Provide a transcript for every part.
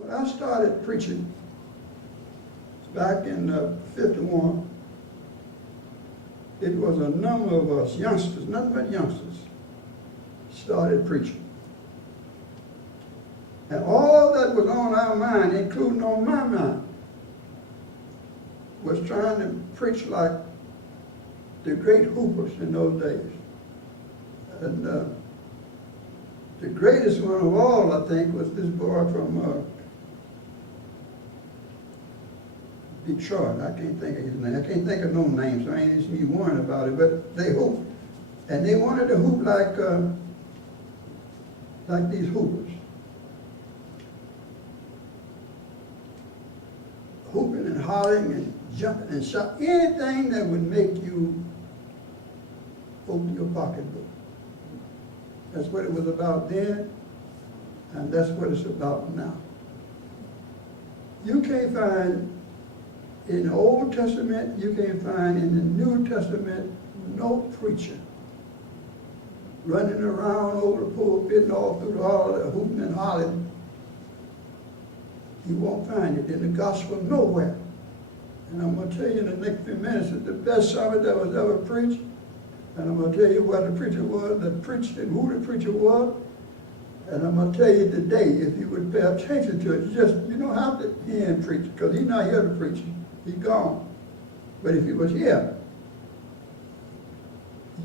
When I started preaching back in 51, it was a number of us youngsters, nothing but youngsters, started preaching. And all that was on our mind, including on my mind, was trying to preach like the great hoopers in those days. And the greatest one of all, I think, was this boy from Detroit. I can't think of his name. I can't think of no names, so I ain't just be worrying about it. But they hooped. And they wanted to hoop like these hoopers. Hooping and hollering and jumping and shouting, anything that would make you open your pocketbook. That's what it was about then, and that's what it's about now. You can't find in the Old Testament, you can't find in the New Testament no preacher running around over the pulpit and all through all the hooting and hollering. You won't find it in the gospel nowhere. And I'm going to tell you in the next few minutes that the best sermon that was ever preached, and I'm going to tell you what the preacher was that preached and who the preacher was, and I'm going to tell you today, if you would pay attention to it, you don't have to hear him preach, because he's not here to preach. He's gone. But if he was here,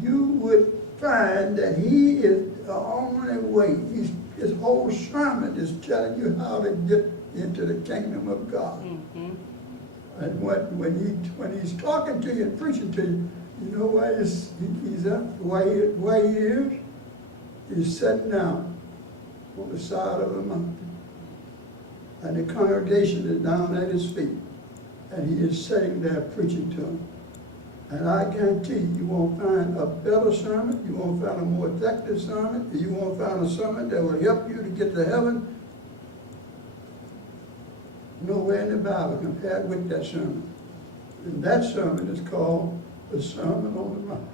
you would find that he is the only way. His whole sermon is telling you how to get into the kingdom of God. Mm-hmm. And when he's talking to you and preaching to you, you know why he's up, why he is? He's sitting down on the side of a mountain. And the congregation is down at his feet. And he is sitting there preaching to them. And I guarantee you won't find a better sermon, you won't find a more effective sermon, you won't find a sermon that will help you to get to heaven. Nowhere in the Bible compared with that sermon. And that sermon is called the Sermon on the Mount.